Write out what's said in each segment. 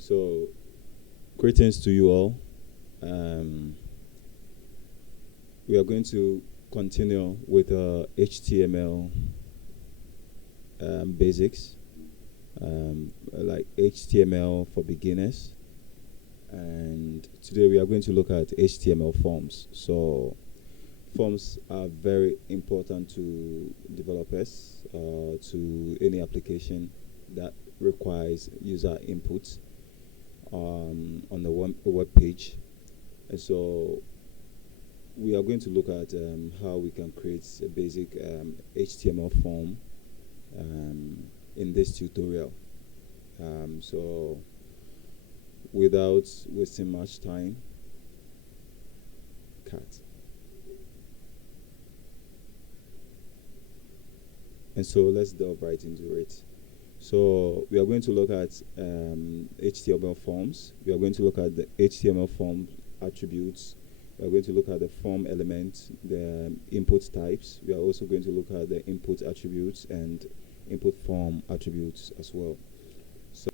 So greetings to you all. Um, we are going to continue with HTML basics, like HTML for beginners. And today we are going to look at HTML forms. So forms are very important to developers, to any application that requires user input on the web page. And so we are going to look at how we can create a basic HTML form in this tutorial. So without wasting much time, cut. And so let's delve right into it. So we are going to look at HTML forms. We are going to look at the HTML form attributes. We are going to look at the form elements, the input types. We are also going to look at the input attributes and input form attributes as well. So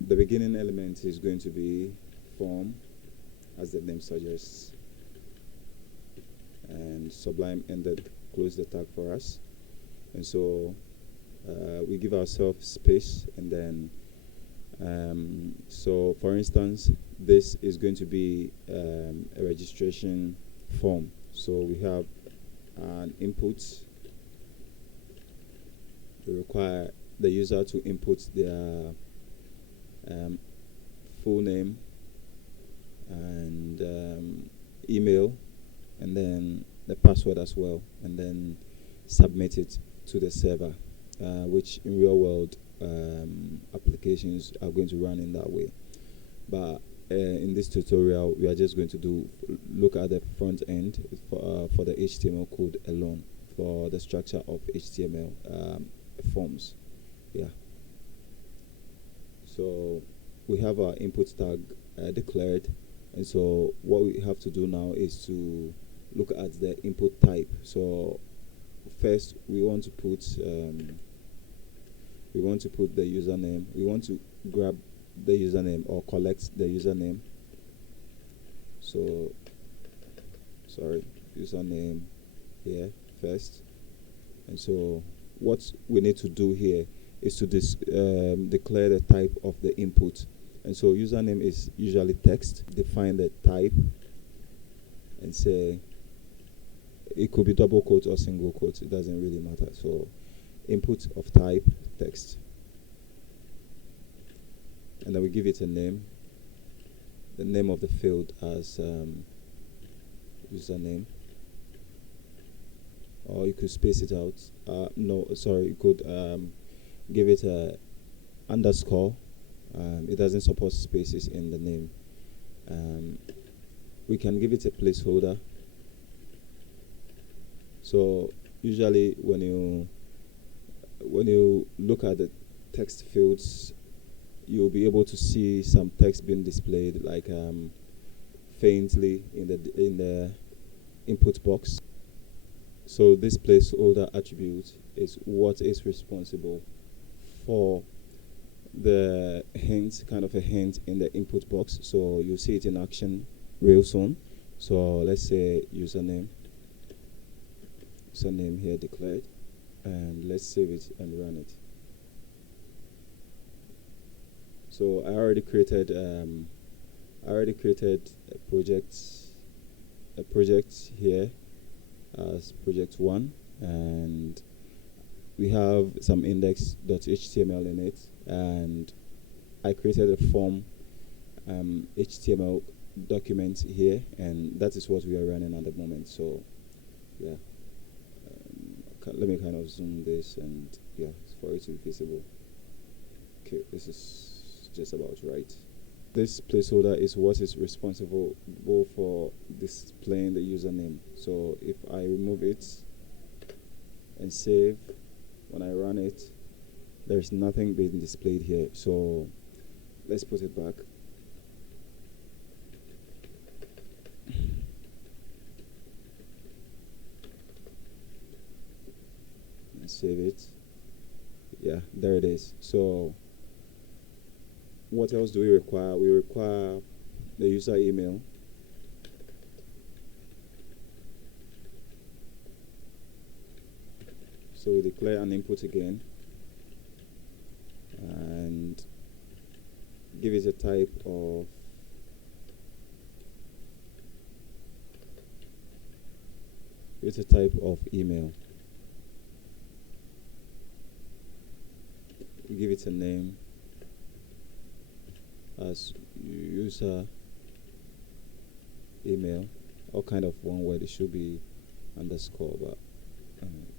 the beginning element is going to be form, as the name suggests. And Sublime ended close the tag for us. And so we give ourselves space, and then so for instance, this is going to be a registration form. So we have an input. We require the user to input their full name and email, and then the password as well, and then submit it to the server, which in real world applications are going to run in that way. But in this tutorial, we are just going to look at the front end for the HTML code alone, for the structure of HTML forms. Yeah. So we have our input tag declared, and so what we have to do now is to look at the input type. So first, we want to put the username. We want to grab the username or collect the username. So, username here first. And so, what we need to do here is to declare the type of the input. And so, username is usually text. Define the type and say, it could be double quotes or single quotes. It doesn't really matter. So input of type text. And then we give it a name. The name of the field as username. Or you could space it out. You could give it a underscore. It doesn't support spaces in the name. We can give it a placeholder. So usually when you look at the text fields, you'll be able to see some text being displayed like faintly in the input box. So this placeholder attribute is what is responsible for the hint, kind of a hint in the input box. So you'll see it in action real soon. So let's say username here declared, and let's save it and run it. So I already created a project here as project 1, and we have some index.html in it, and I created a form HTML document here, and that is what we are running at the moment. So yeah. Let me kind of zoom this, and yeah, for it to be visible. Okay, this is just about right. This placeholder is what is responsible for displaying the username. So if I remove it and save, when I run it, there's nothing being displayed here. So let's put it back. Save it. Yeah, there it is. So What else do we require? We require the user email. So we declare an input again and give it a type of email. We give it a name as user email, or kind of one word. It should be underscore, but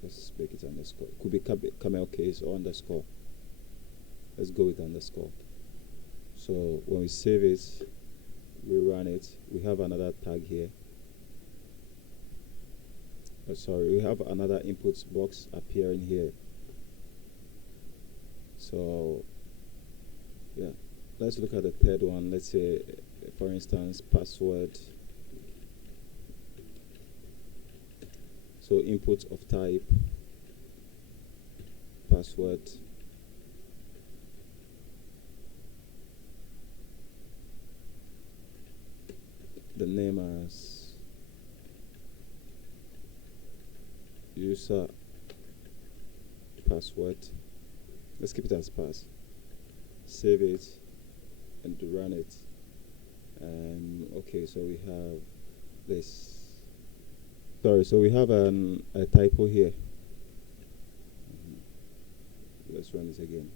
let's make it underscore. Could be camel case or underscore. Let's go with underscore. So when we save it, we run it, we have another tag here. Sorry, we have another inputs box appearing here. So yeah, let's look at the third one. Let's say, for instance, password. So input of type password. The name as user password. Let's keep it as pass. Save it and run it. Okay, so we have this. Sorry, so we have a typo here. Let's run it again.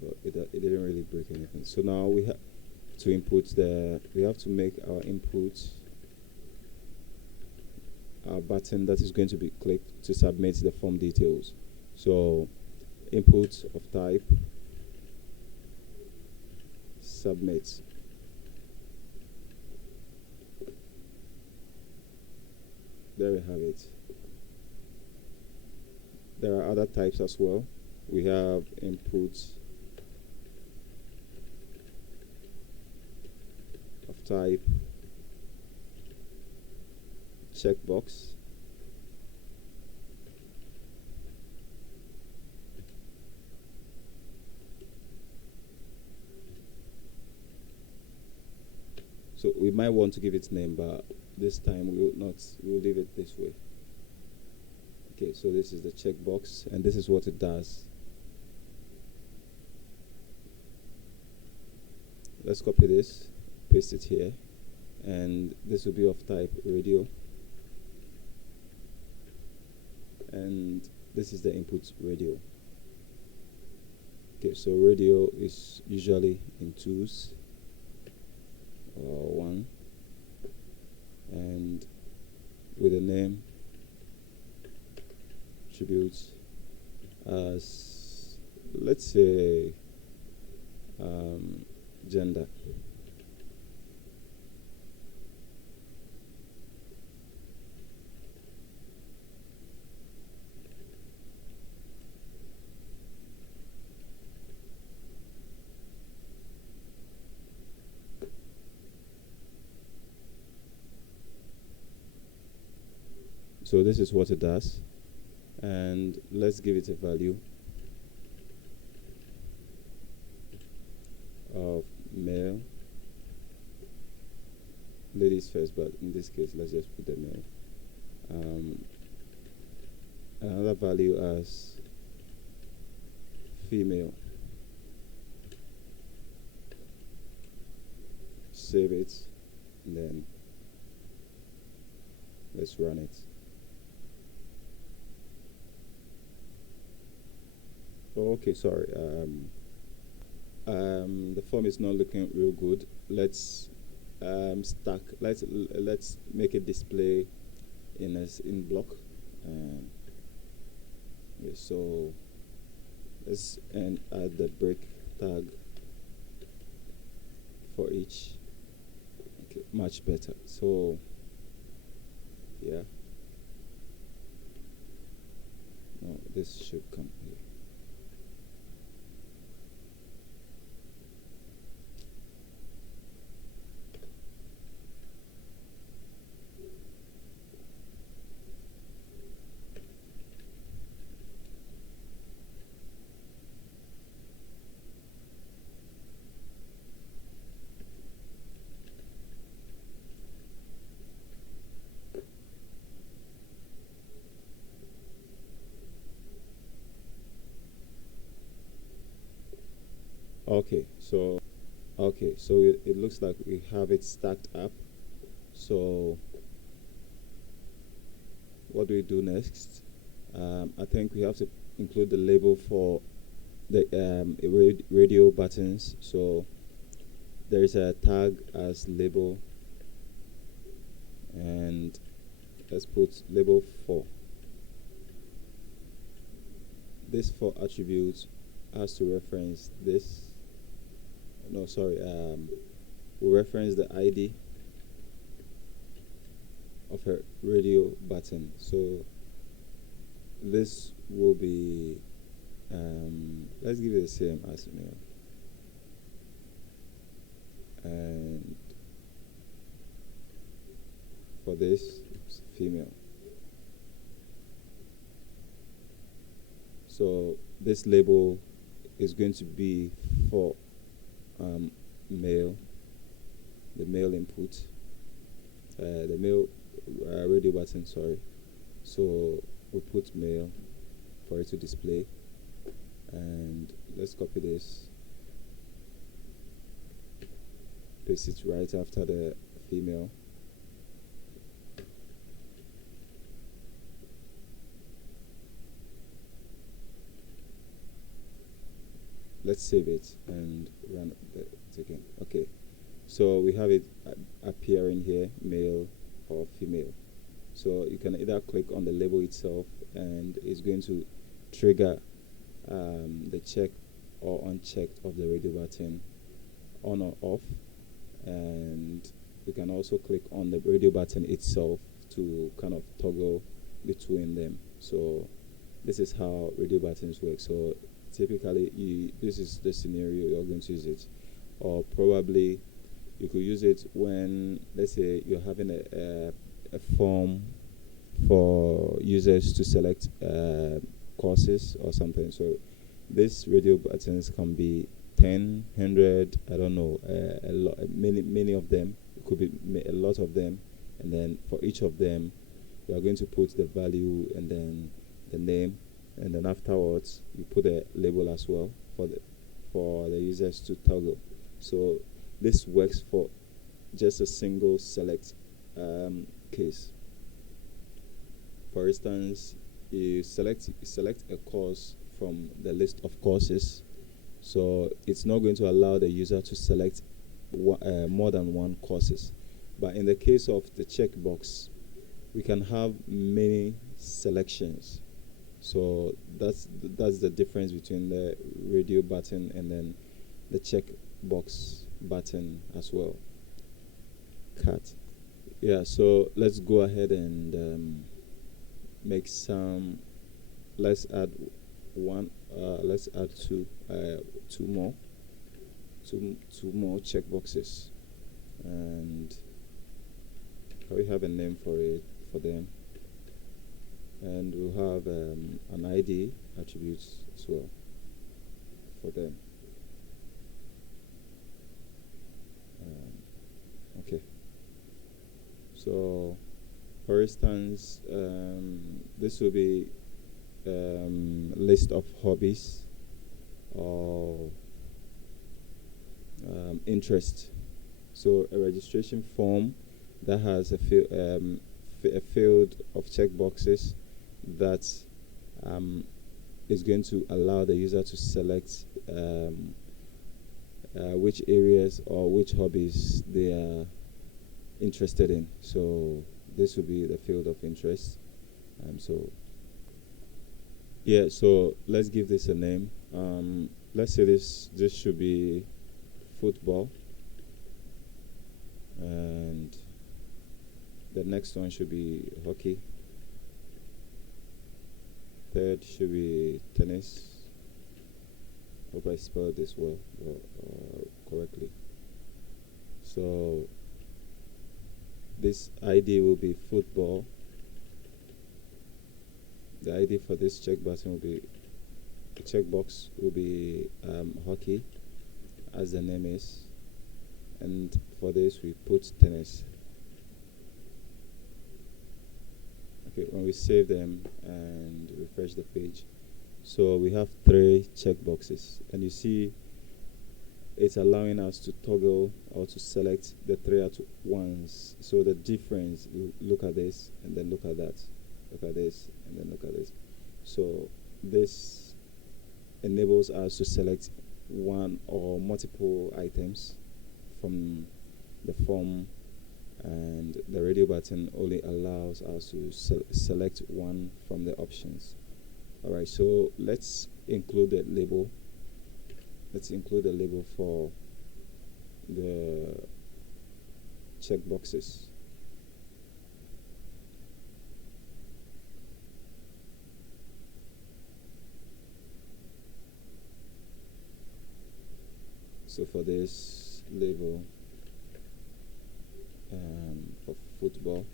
Well, it didn't really break anything. So now we have to input we have to make our input our button that is going to be clicked to submit the form details. So input of type submit. There we have it. There are other types as well. We have input of type checkbox. So we might want to give it name, but this time we will not. We'll leave it this way. Okay, so this is the checkbox, and this is what it does. Let's copy this, paste it here, and this will be of type radio. And this is the input radio. Okay, so radio is usually in twos or one, and with a name attributes as, let's say, gender. So this is what it does, and let's give it a value of male. Ladies first, but in this case let's just put the male. Another value as female. Save it, and then let's run it. Okay, sorry. The form is not looking real good. Let's stack. Let's make it display in block. Okay, so let's add the break tag for each. Okay, much better. So yeah. No, this should come here. Okay, so it looks like we have it stacked up. So what do we do next? I think we have to include the label for the radio buttons. So there is a tag as label, and let's put label 4. This 4 attributes has to reference this. No, sorry. We reference the ID of a radio button. So this will be let's give it the same as male, and for this it's female. So this label is going to be for male, the male input, the male radio button, sorry. So we put male for it to display, and let's copy this, paste it right after the female. Let's save it and run it again. Okay, so we have it appearing here, male or female. So you can either click on the label itself, and it's going to trigger the check or unchecked of the radio button on or off, and you can also click on the radio button itself to kind of toggle between them. So this is how radio buttons work. So typically this is the scenario you're going to use it, or probably you could use it when, let's say, you're having a form for users to select courses or something. So these radio buttons can be 10, 100, I don't know, many of them. It could be a lot of them, and then for each of them you are going to put the value and then the name, and then afterwards you put a label as well for the users to toggle. So this works for just a single select case. For instance, you select a course from the list of courses, so it's not going to allow the user to select more than one courses. But in the case of the checkbox, we can have many selections. So that's the difference between the radio button and then the checkbox button as well. Cut. Yeah, so let's go ahead and make some. Let's add one. Let's add two more checkboxes, and we have a name for them, and we'll have an ID attributes as well for them. Okay. So, for instance, this will be list of hobbies or interest. So a registration form that has a field of checkboxes that is going to allow the user to select which areas or which hobbies they are interested in. So this will be the field of interest. So let's give this a name. Let's say this should be football, and the next one should be hockey. Third should be tennis. Hope I spelled this well correctly. So this ID will be football. The ID for this checkbox will be hockey, as the name is, and for this we put tennis. Okay, when we save them and refresh the page, so we have 3 checkboxes, and you see it's allowing us to toggle or to select the three at once. So the difference, look at this and then look at that, look at this and then look at this. So this enables us to select one or multiple items from the form, and the radio button only allows us to select one from the options. Alright, so let's include the label. Let's include a label for the checkboxes. So for this label, for football,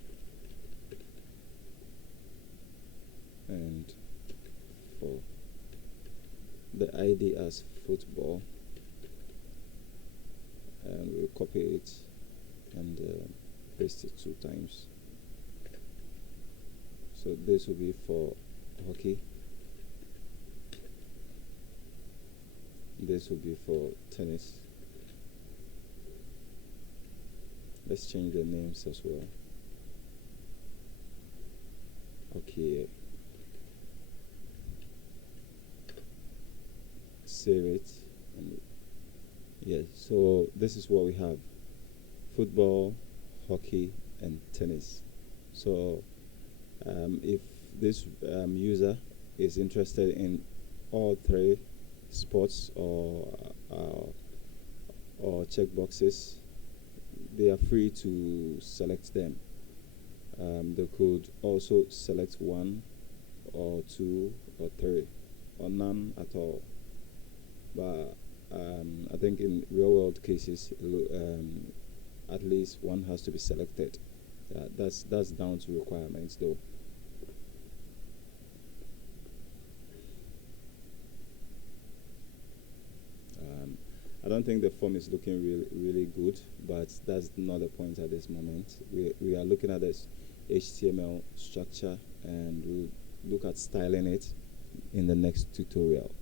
and for the ID as football, and we'll copy it and paste it 2 times. So this will be for hockey, this will be for tennis. Let's change the names as well. Okay, save it, and yes, so this is what we have: football, hockey, and tennis. So if this user is interested in all 3 sports or checkboxes, they are free to select them. They could also select 1 or 2 or 3 or none at all. But I think in real world cases, at least one has to be selected. That's down to requirements though. I don't think the form is looking really good, but that's not the point at this moment. We are looking at this HTML structure, and we'll look at styling it in the next tutorial.